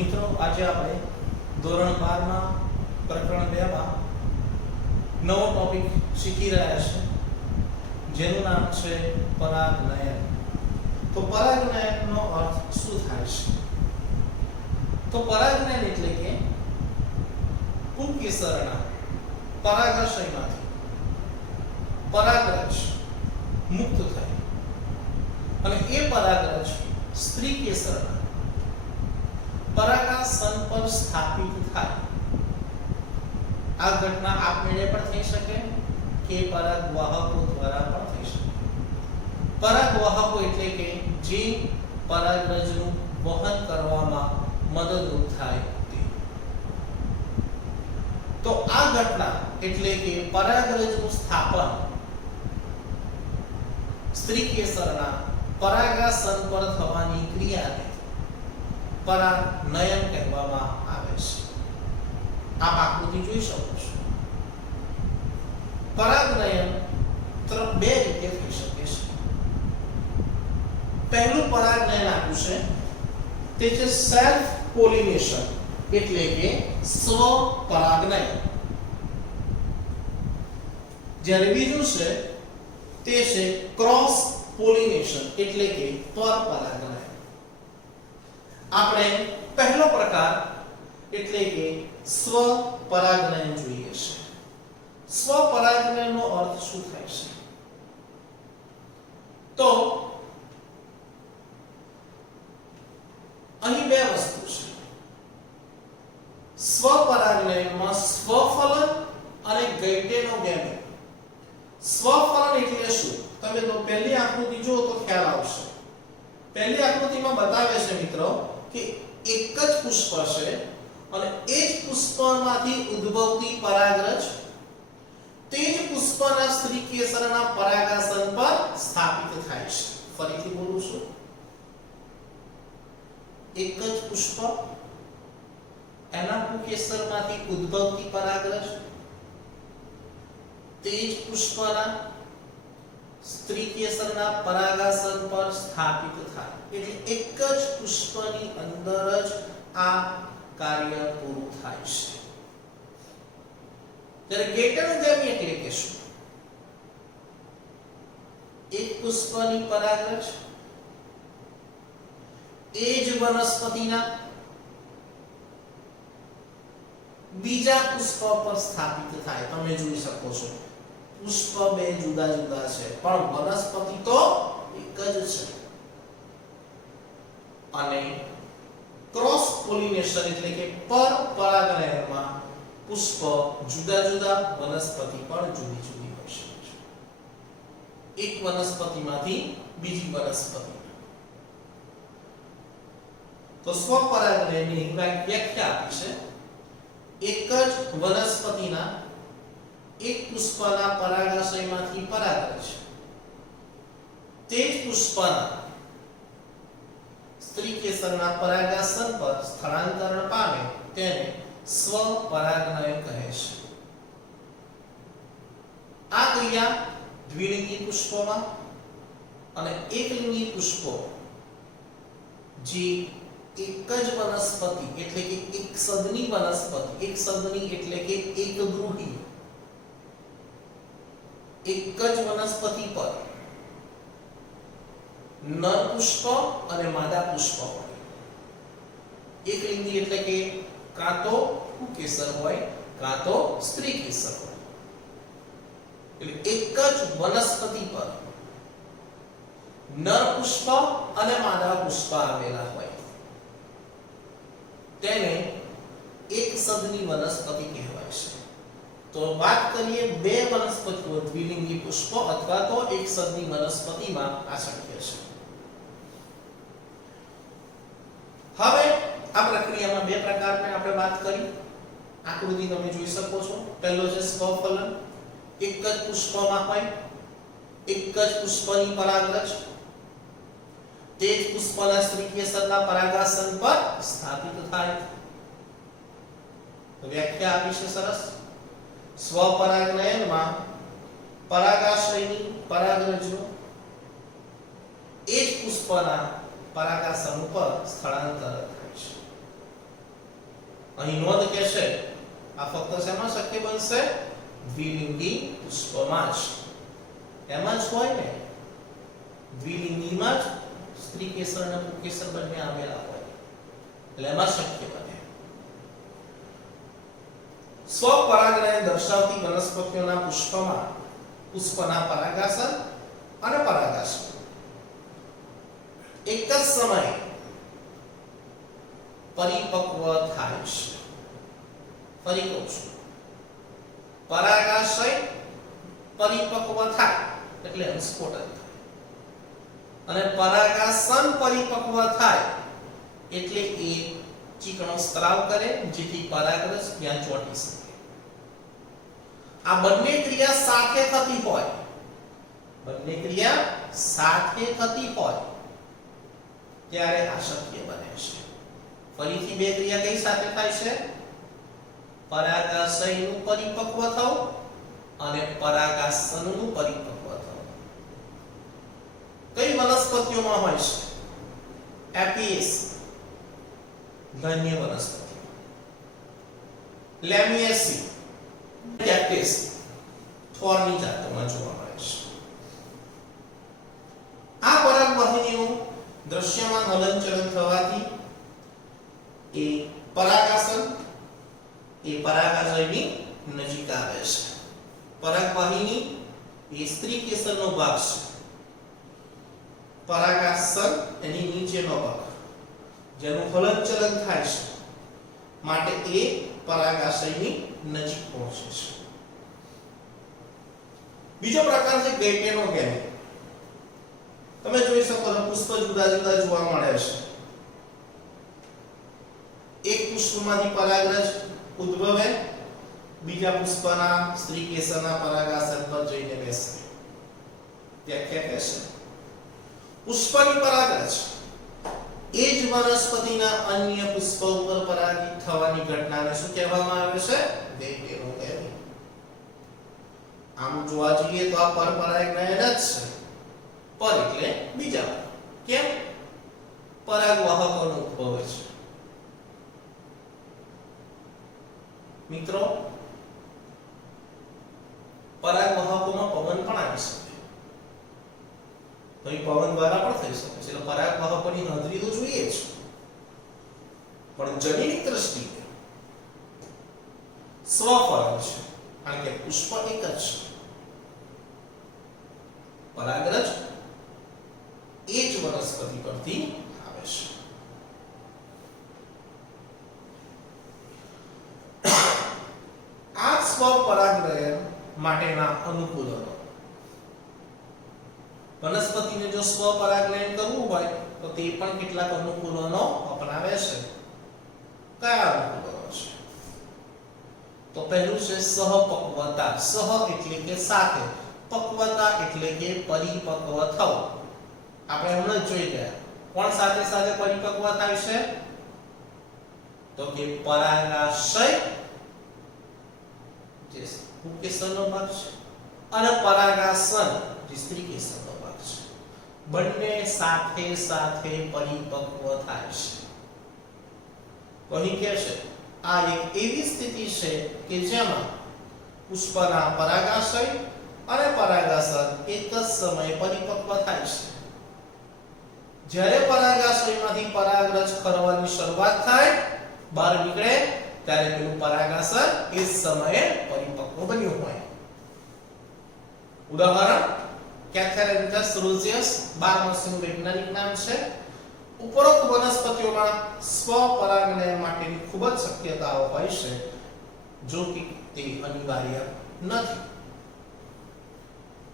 મિત્રો આજે આપણે ધોરણ 12 માં પ્રકરણ 2 માં નવો ટોપિક શીખી રહ્યા છે જેનું નામ છે પરાગનયન. તો પરાગનયનનો અર્થ શું થાય છે? તો પરાગનયન એટલે કે પુંકેસરના પરાગાશયમાંથી પરાગરજ મુક્ત થાય અને એ પરાગરજ સ્ત્રી કેસરના પરાગાસન પર સ્થાપિત થાય. આ ઘટના આપમેળે પણ થઈ શકે કે પરાગવાહકો દ્વારા પણ થઈ શકે. પરાગવાહકો એટલે કે જે પરાગરજનું વહન કરવામાં મદદરૂપ થાય તે. તો આ ઘટના એટલે કે પરાગરજનું સ્થાપન સ્ત્રી કેસરના પરાગાસન પર થવાની ક્રિયાને પરાગનયન કહેવામાં આવે છે. આપ આકૃતિ જોઈ શકો છો. પરાગનયન બે રીતે થઈ શકે છે. પહેલું પરાગનયન આપ્યું છે તે છે સેલ્ફ પોલિનેશન એટલે કે સ્વ પરાગનયન. જ્યારે બીજું છે તે છે ક્રોસ પોલિનેશન એટલે કે પર પરાગનયન. આપણે પહેલો પ્રકાર એટલે કે સ્વ પરાગનયન જોઈએ છે. સ્વ પરાગનયનનો અર્થ શું થાય છે? તો અહીં બે વસ્તુ છે. સ્વ પરાગનયનમાં સ્વફલન અને ગૈટેનોગેમી. સ્વફલન એટલે શું? તમે તો પહેલી આકૃતિ જુઓ તો ખ્યાલ આવશે. પહેલી આકૃતિમાં બતાવે છે મિત્રો કે એક જ પુષ્પ છે અને એ જ પુષ્પમાંથી ઉદ્ભવતી પરાગરજ તે જ પુષ્પના સ્ત્રી કેસરના પરાગાસન પર સ્થાપિત થાય છે. ફરીથી બોલું છું. એક જ પુષ્પ એના પુકેસરમાંથી ઉદ્ભવતી પરાગરજ તે જ પુષ્પના સ્ત્રી કેસરના પરાગાસન પર સ્થાપિત થાય. એટલે એક જ પુષ્પની અંદર જ આ કાર્ય પૂરું થાય છે. ત્યારે ગેટેનોગેમી એટલે કે શું? એક પુષ્પની પરાગરજ એ જ વનસ્પતિના બીજા પુષ્પ પર સ્થાપિત થાય. તમે જોઈ શકો છો પુષ્પ બે જુદા જુદા છે પણ વનસ્પતિ તો એક જ છે. અને ક્રોસ પોલિનેશન એટલે કે પર પરાગનયનમાં પુષ્પ જુદા જુદા વનસ્પતિ પણ જુદી જુદી હોઈ શકે છે. એક વનસ્પતિમાંથી બીજી વનસ્પતિ. તો સ્વપરાગનયનની વ્યાખ્યા આપી છે. એક જ વનસ્પતિના એક પુષ્પના પરાગાશયમાંથી પરાગરજ તે જ પુષ્પના સ્ત્રી કેસરના પરાગાસન પર સ્થળાંતરણ પામે તેને સ્વપરાગનયન કહે છે. આ ક્રિયા દ્વિલિંગી પુષ્પોમાં અને એકલિંગી પુષ્પો જે એક જ વનસ્પતિ એટલે કે એક સદની વનસ્પતિ, એક સદની એટલે કે એકગૃહી એક જ વનસ્પતિ પર નર પુષ્પ અને માદા પુષ્પ હોય. એકલિંગી એટલે કે કાં તો પુકેસર હોય કાં તો સ્ત્રી કેસર હોય. એટલે એક જ વનસ્પતિ પર નર પુષ્પ અને માદા પુષ્પ આવેલા હોય તેને એક સદની વનસ્પતિ કહેવાય છે. તો વાત કરીએ બે વનસ્પતિઓ દ્વિલિંગી પુષ્પો અથવા તો એક સદની વનસ્પતિમાં આ શક્ય છે. હવે આ પ્રક્રિયામાં બે પ્રકારની આપણે વાત કરી. આકૃતિ તમે જોઈ શકો છો. પહેલો છે સ્વફલન. એક જ પુષ્પમાં હોય એક જ પુષ્પની પરાગરજ તે જ પુષ્પના સ્ત્રી કેસરના પરાગાસન પર સ્થાપિત થાય. તો વ્યાખ્યા આપી છે સરસ. સ્વપરાગનયનમાં પરાગાશયની પરાગરજનું એ જ પુષ્પના પરાગાસન ઉપર સ્થળાંતર થાય છે. અહીં નોંધ કે છે આ ફક્ત શેમાં શક્ય બનશે? દ્વિલિંગી પુષ્પમાં જ. એમાં જ હોય ને, દ્વિલિંગીમાં જ સ્ત્રી કેસર અને પુંકેસર બંને આવેલા હોય, એટલે એમાં શક્ય બને. સ્વપરાગને દર્શાવતી વનસ્પતિઓના પુષ્પમાં પુષ્પના પરાગાસન અને પરાગાસન એક જ સમયે પરિપક્વ થાય છે. ફરી કહું છું, પરાગાશય પરિપક્વ થાય એટલે અંસ્ફોટન થાય, અને પરાગાસન પરિપક્વ થાય એટલે એ ચીકણો સ્ત્રાવ કરે જેથી પરાગરસ ત્યાં ચોંટી શકે. આ બંને ક્રિયા સાથે થતી હોય, બંને ક્રિયા સાથે થતી હોય ત્યારે આ શક્ય બને છે. ફરીથી બે ક્રિયા કઈ સાથે થાય છે? પરાગાશયનું પરિપક્વ થવું અને પરાગાસનનું પરિપક્વ થવું. કઈ વનસ્પતિઓમાં હોય છે? એપિસ ધન્ય વનસ્પતિ, લેમિએસી કેક્ટસ થોરની જાતોમાં જોવા મળે છે. આ પરાગવાહિનીનું દ્રશ્યમાન હલનચલન થવાથી એ પરાગાસન એ પરાગાશયની નજીક આવે છે. પરાગવાહિની એ સ્ત્રી કેસરનો ભાગ છે, પરાગાસન એની નીચેનો ભાગ જેનું હલનચલન થાય છે, માટે એ પરાગાશયની નજીક પહોંચે છે. બીજો પ્રકાર છે ગેઇટેનોગેમી. તમે જોઈ શકો છો પુષ્પ જુદા જુદા જોવા મળે છે. એક પુષ્પમાંથી પરાગરજ ઉદ્ભવે, બીજા પુષ્પના સ્ત્રી કેસરના પરાગાસન પર જઈને બેસે. વ્યાખ્યા કહેશે પુષ્પની પરાગરજ એ જ વનસ્પતિના અન્ય પુષ્પ ઉપર પરાગિત થવાની ઘટનાને શું કહેવામાં આવે છે? ગેઇટેનોગેમી. આમ જોવા જઈએ તો આ પરપરાગનયન જ છે. પર એટલે બીજા. કેમ? પરાગવાહકોનો ઉદ્ભવ છે. મિત્રો, પરાગવાહકોમાં પવન પણ આવી શકે, તો એ પવન દ્વારા પણ થઈ શકે છે. એટલે પરાગવાહકોની હાજરી તો જોઈએ જ, પણ જનીનિક દ્રષ્ટિએ સ્વપરાગ છે, કારણ કે પુષ્પ એક જ છે. પરાગરજ એ જ વનસ્પતિ પરથી આવે છે. આ સ્વપરાગનયન માટેના અનુકૂલનો. વનસ્પતિને જો સ્વપરાગનયન કરવું હોય તો તે પણ કેટલાક અનુકૂલનો અપનાવે છે. કયા અનુકૂલનો છે? તો પહેલું છે સહપક્વતા. સહ એટલે કે સાથે, પક્વતા એટલે કે પરિપક્વ થવું. આપણે હમણાં જ જોઈ ગયા. કોણ સાથે સાથે પરિપક્વ થાય છે? તો કે પરાગાશય જે પુંકેસરનો ભાગ છે અને પરાગાસન જે સ્ત્રી કેસરનો ભાગ છે, બંને સાથે સાથે પરિપક્વ થાય છે. કહી કે છે આ એક એવી સ્થિતિ છે કે જેમાં પુષ્પના પરાગાશય અને પરાગાસન એક જ સમયે પરિપક્વ થાય છે. જ્યારે પરાગાશયમાંથી પરાગરજ ખરવાની શરૂઆત થાય, બહાર નીકળે, ત્યારે પેલું પરાગાસન એ સમયે પરિપક્વ બન્યું હોય. ઉદાહરણ કેથેરેન્થસ રોઝિયસ 12 વૈજ્ઞાનિક નામ છે. ઉપરોક્ત વનસ્પતિઓમાં સ્વપરાગનયન માટેની ખૂબ જ શક્યતાઓ હોય છે, જો કે તે અનિવાર્ય નથી.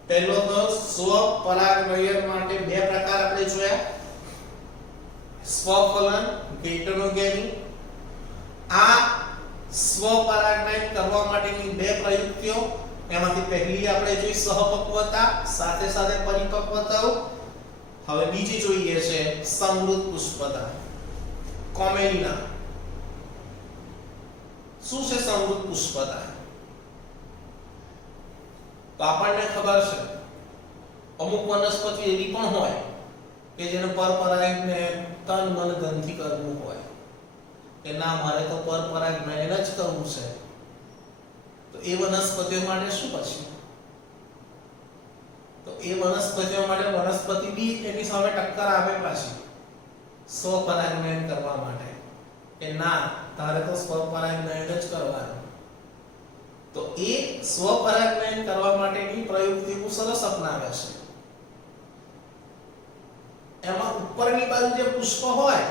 પહેલો તો સ્વપરાગનયન માટે બે પ્રકાર આપણે જોયા: સ્વફલન, ગેઇટેનોગેમી. આ સ્વપરાગનયન કરવા માટેની બે પ્રયુક્તિઓ, એમાંથી પહેલી આપણે જોઈ સહપક્વતા, સાથે સાથે પરિપક્વતા. હવે બીજી જોઈએ છે સમૃદ્ધ પુષ્પતા, કોમેલિના. શું છે સમૃદ્ધ પુષ્પતા? તો આપણને ખબર છે અમુક વનસ્પતિ એવી પણ હોય કે જેને પરપરાગને તન મન ધનથી કરવું હોય, કે ના મારે તો પરપરાગનયન જ કરવું છે, તો એ વનસ્પતિઓ માટે શું પછી? તો એ વનસ્પતિઓ માટે વનસ્પતિ બી એની સામે ટક્કર આપે પાછી સ્વપરાગનયન કરવા માટે કે ના તારે તો સ્વપરાગનયન જ કરવાનું. તો એ સ્વપરાગનયન કરવા માટેની પ્રયુક્તિઓ સરસ અપનાવે છે. એમાં ઉપરની બાજુ જે પુષ્પ હોય,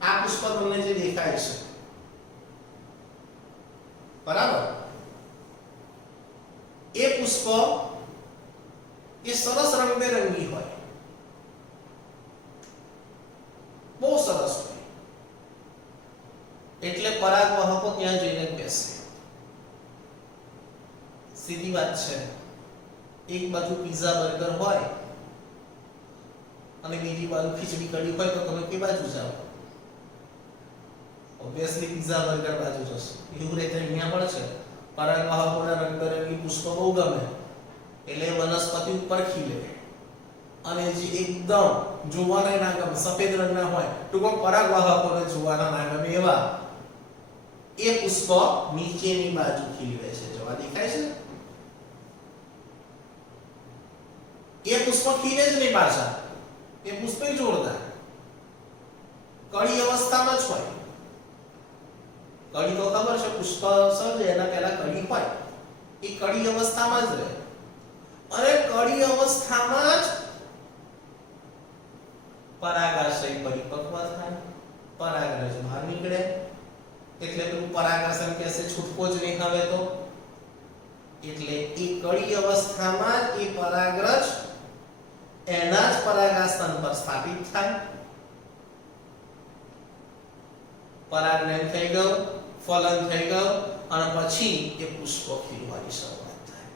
આ પુષ્પ તમને જે દેખાય છે બરાબર, એ પુષ્પ એ સરસ રંગબેરંગી હોય, બહુ સરસ હોય, એટલે પરાગવાહકો ત્યાં જઈને બેસે. સીધી વાત છે. એક બાજુ પિઝા બર્ગર હોય અને બીજી બાજુ ખીચડી કઢી હોય, તો તમે કે બાજુ જાઓ? ઓબ્વિયસલી પિઝા બર્ગર બાજુ જશો. એવું રીતે અહીંયા પણ છે. પરાગવાહકોના રંગબેરંગી પુષ્પ બહુ ગમે એટલે વનસ્પતિ ઉપર ખીલે, અને જે એકદમ જોવાના ના ગમે સફેદ રંગના હોય, ટૂંકમાં પરાગવાહકોને જોવાના ના ગમે એવા એ પુષ્પ નીચેની બાજુ ખીલે છે. જોવા દેખાય છે? એ પુષ્પ ખીલે જ નહીં પાછા, એ પુષ્પ જોરદાર કળી અવસ્થામાં જ હોય. કળી તો ખબર છે, પુષ્પ સર્જે એના પહેલા કળી હોય, એ કળી અવસ્થામાં જ રહે, અને કળી અવસ્થામાં જ પરાગાશય પરિપક્વ થાય, પરાગરજ બહાર નીકળે, એટલે પેલું પરાગાશન કહેશે છૂટકો જ નહીં હવે તો. એટલે એ કળી અવસ્થામાં જ એ પરાગરજ એના જ પરાગાસન પર સ્થાપિત થાય. પરાગનયન થઈ ગયું, ફલન થઈ ગયું, અને પછી એ પુષ્પ ખીલવાની શરૂઆત થાય.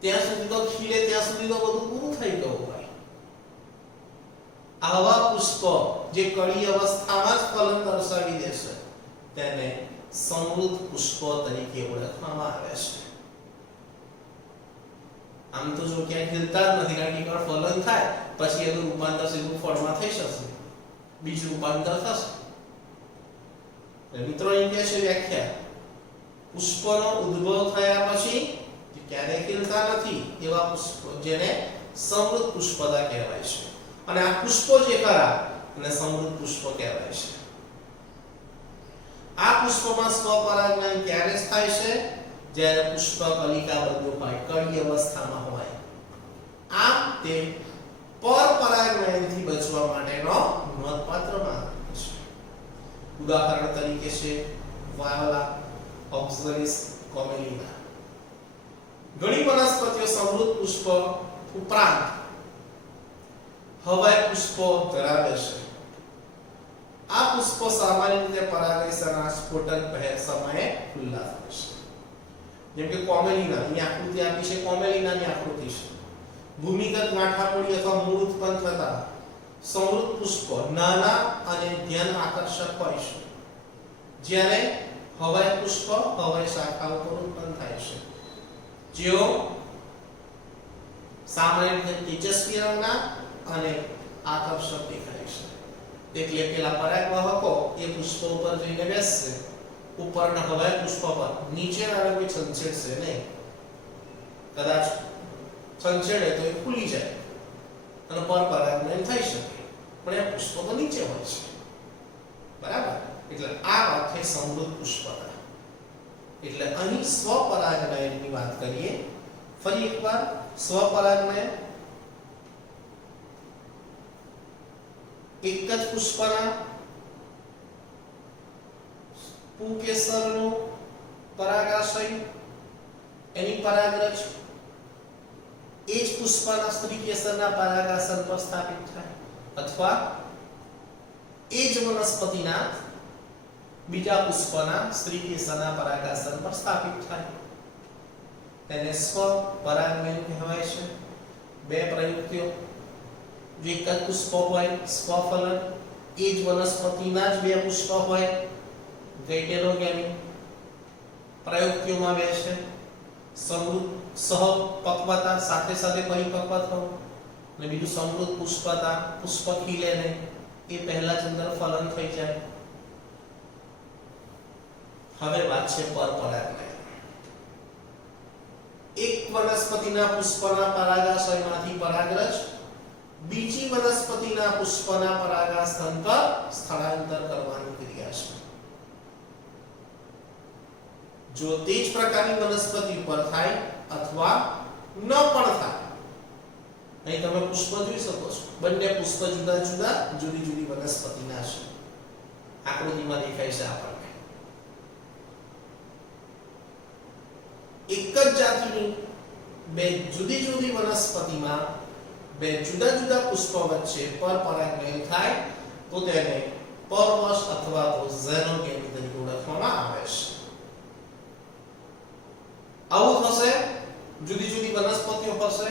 ત્યાં સુધી તો ખીલે ત્યાં સુધી તો બધું પૂરું થઈ ગયું હોય. આવા પુષ્પ જે કળી અવસ્થામાં જ ફલન દર્શાવી દેશે તેને સમૃદ્ધ પુષ્પ તરીકે ઓળખવામાં આવે છે. આમ તો જો ક્યાંય ખીલતા જ નથી, કારણ કે એકવાર ફલન થાય પછી એનું રૂપાંતર સીધું ફળમાં થઈ જશે, બીજ રૂપાંતર થશે. મિત્રો અહીં કહે છે વ્યાખ્યા, પુષ્પનો ઉદ્ભવ થયા પછી ક્યારેય ખીલતા નથી એવા પુષ્પ જેને સમૃદ્ધ પુષ્પતા કહેવાય છે, અને આ પુષ્પો જે ખરા એને સમૃદ્ધ પુષ્પ કહેવાય છે. આ પુષ્પમાં સ્વપરાગનયન ક્યારે થાય છે? જ્યારે પુષ્પ કલિકાબદ્ધ હોય, કળી અવસ્થામાં હોય. આમ તે પરપરાગનયનથી બચવા માટેનો નોંધપાત્ર માર્ગ છે. ઉદાહરણ તરીકે છે વાયોલા, ઓક્ઝાલિસ, કોમેલિના. ઘણી વનસ્પતિઓ સમૃદ્ધ પુષ્પ ઉપરાંત હવાઈ પુષ્પો ધરાવે છે. આ પુષ્પો સામાન્ય રીતે પરાગરેશનના સ્ફોટન સમયે ખુલ્લા થાય છે. જેમ કે કોમેલિના, ની આકૃતિ આપી છે, કોમેલિનાની આકૃતિ છે. ભૂમિગત ગાંઠામૂળી અથવા મૂળ ઉત્પન્ન થતા સમૃદ્ધ પુષ્પો નાના અને ધ્યાન આકર્ષક હોય છે, જ્યારે હવાઈ પુષ્પ હવાઈ શાખાઓ પર ઉત્પન્ન થાય છે, જેઓ સામાન્ય રીતે તેજસ્વી રંગના અને આકર્ષક દેખાય છે. એટલે પેલા પરાગવાહકો એ પુષ્પ ઉપર જઈને બેસશે, ઉપરના હવાઈ પુષ્પ પર, નીચેના રંગ છંછેડશે નહીં. કદાચ છંછેડે તો એ ખુલી જાય અને પરપરાગનયન થઈ શકે, પણ એ પુષ્પ તો નીચે હોય છે. બરાબર? એટલે આ વાત છે સમૃદ્ધ પુષ્પતા. એટલે અહીં સ્વપરાગનયનની વાત કરીએ. ફરી એકવાર સ્વપરાગનયન એક જ પુષ્પના પુંકેસરનું પરાગાશય, એની પરાગરજ એ જ પુષ્પના સ્ત્રી કેસરના પરાગાસન પર સ્થાપિત થાય, અથવા એ જ વનસ્પતિના બીજા પુષ્પના સ્ત્રી કેસરના પરાગાસન પર સ્થાપિત થાય. તેને સ્વપરાગનયન કહેવાય છે. બે પ્રયુક્તિઓ, જે એક જ પુષ્પ હોય સ્વફલન, એ જ વનસ્પતિના જ બે પુષ્પ હોય ગૈટેરોગેમી. પ્રયુક્તિઓમાં બે છે, સમૃદ્ધ સહપક્વતા, સાથે સાથે પરિપક્વ થવું, અને બીજું સમૃદ્ધ પુષ્પતા, પુષ્પ ખીલે નહીં, એ પહેલા જ અંદર ફલન થઈ જાય. હવે વાત છે પરપરાગનયન. એક વનસ્પતિના પુષ્પના પરાગાશયમાંથી પરાગરજ બીજી વનસ્પતિના પુષ્પના પરાગાસ્થાન પર સ્થળાંતર કરવાની ક્રિયા છે. જો તે જ પ્રકારની વનસ્પતિ પર થાય અથવા ન પણ થાય. અહીં તમે પુષ્પ જોઈ શકો છો. બંને પુષ્પ જુદા જુદા જુદી જુદી વનસ્પતિના છે. આકૃતિમાં દેખાય છે આપણને. એક જ જાતિની બે જુદી જુદી વનસ્પતિમાં બે જુદા જુદા પુષ્પ વચ્ચે પરપરાગનયન થાય તો તેને પરવશ અથવા તો ઝેનોગેમી તરીકે ઓળખવામાં આવે છે. આવું થશે, જુદી જુદી વનસ્પતિઓ હશે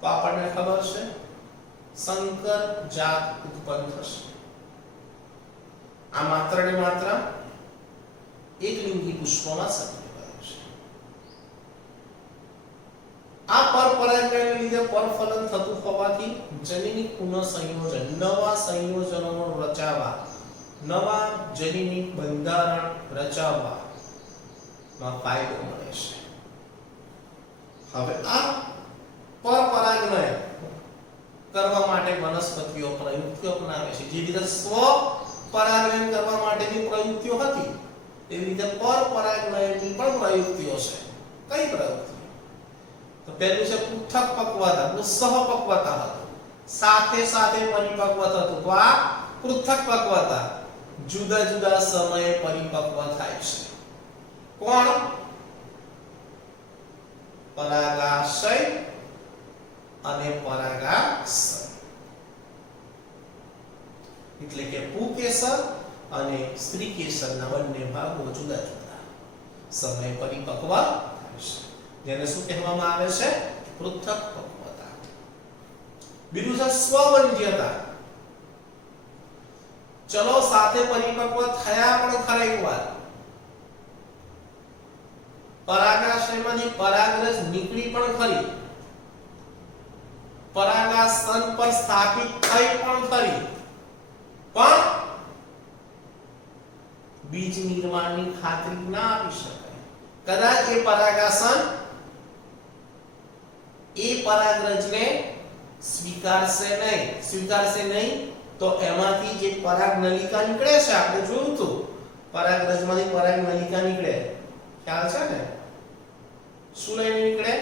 તો આપણને ખબર છે સંકર જાત ઉત્પન્ન થશે. આ માત્ર ને માત્ર એકલિંગી પુષ્પોમાં શક્ય છે. આ પરપરાગનયનને લીધે પરફલન થતું હોવાથી જનીનિક પુનઃસંયોજન, નવા સંયોજનો રચાવવા, નવા જનીનિક બંધારણ રચાવવામાં ફાયદો મળે છે. હવે આ પરપરાગનયન કરવા માટે વનસ્પતિઓ પ્રયુક્તિઓ અપનાવે છે. જે રીતે સ્વ પરાગનયન કરવા માટેની પ્રયુક્તિઓ હતી એવી રીતે પરપરાગનયનની પણ પ્રયુક્તિઓ છે. કઈ પ્રયુક્તિ? તો પહેલું છે પૃથક પક્વતા, સહપક્વતા હતું. સાથે સાથે પરિપક્વ થતું. તો આ પૃથક પક્વતા, જુદા જુદા સમયે પરિપક્વ થાય છે. કોણ? પરાગાશય અને પરાગાશય. એટલે કે પુકેસર અને સ્ત્રીકેસરના બંને ભાગો જુદા જુદા સમયે પરિપક્વ થાય છે. જેને શું કહેવામાં આવે છે? પૃથક પક્વતા. બીજું છે સ્વવંધ્યતા. ચલો સાથે પરિપક્વ થયા પણ ખરા એકવાર, પરાગાશયમાંથી પરાગરજ નીકળી પણ ખરી, પરાગાસ્તન પર સ્થાપિત થઈ પણ ખરી, પણ બીજ નિર્માણની ખાતરી ના આપી શકાય. કદાચ એ પરાગાસન એ પરાગરજને સ્વીકારશે નહીં તો એમાંથી જે પરાગ નલિકા નીકળે છે, આપણે જોયું હતું પરાગરજમાંથી પરાગ નલિકા નીકળે, ખ્યાલ છે ને? શું લઈને નીકળે?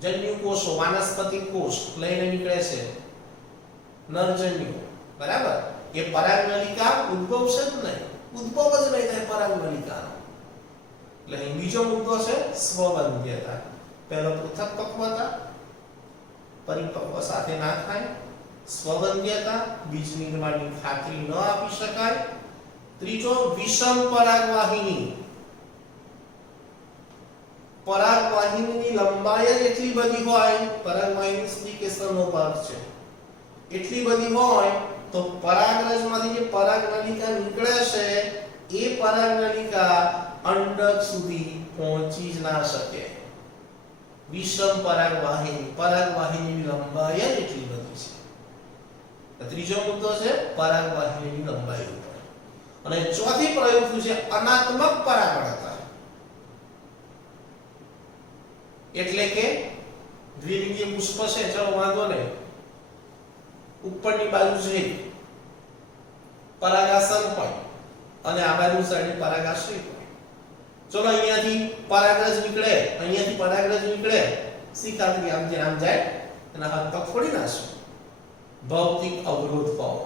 જન્યુ કોષો, વાનસ્પતિક કોષ લઈને નીકળે છે, નરજન્યુ. બરાબર? એ પરાગ નલિકા ઉદ્ભવશે જ નહીં, ઉદ્ભવ જ નહીં થાય પરાગ નલિકાનો. એટલે બીજો મુદ્દો છે સ્વવંધ્યતા. પહેલો પૃથક પક્વતા, પરિપક્વ સાથે ના થાય. સ્વવંધ્યતા, બીજ નિર્માણની ખાતરી ન આપી શકાય. ત્રીજો વિષમ પરાગવાહિની. પરાગવાહિનીની લંબાઈ જ એટલી બધી હોય, પરાગવાહિની સ્ત્રીકેસરનો ભાગ છે, એટલી બધી હોય તો પરાગરજમાંથી જે પરાગ નલિકા નીકળે છે એ પરાગ નલિકા અંડક સુધી પહોંચી જ ના શકે. વિષમ પરાગવાહિનીની લંબાઈ જ એટલી બધી છે. ત્રીજો મુદ્દો છે પરાગવાહિનીની લંબાઈ ઉપર. અને ચોથી પ્રયુક્તિ છે અનાત્મક પરાગણતા. એટલે કે દ્વિલિંગીય પુષ્પ છે, ચલો વાંધો નહીં, ઉપરની બાજુ છે પરાગાસન હોય અને આ બાજુ સાઈડ પરાગાશય હોય. ચલો અહીંયાથી પરાગરજ નીકળે, અહીંયાથી પરાગરજ નીકળે, શિખાત્રી આમ જેમ આમ જાય એના હાથ પગ ફોડી નાખશે. ભૌતિક અવરોધ પાવો,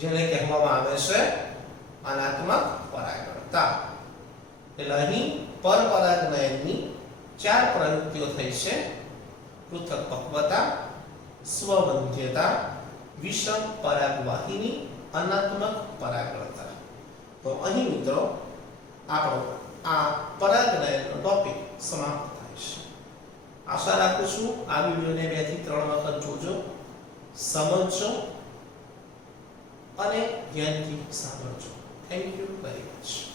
જેને કહેવામાં આવે છે અનાત્મક પરાગણતા. એટલે અહીં પરપરાગનયનની ચાર પ્રયુક્તિઓ થઈ છે: પૃથક પક્વતા, સ્વવંધ્યતા, વિષમ પરાગવાહિની, અનાત્મક પરાગણતા. તો અહીં મિત્રો આપણો આ પરાગનયનનો ટોપિક સમાપ્ત થાય છે. આશા રાખું છું આ વિડિયોને 2 થી 3 વખત જોજો, સમજજો અને ધ્યાનથી સાંભળજો. Thank you very much.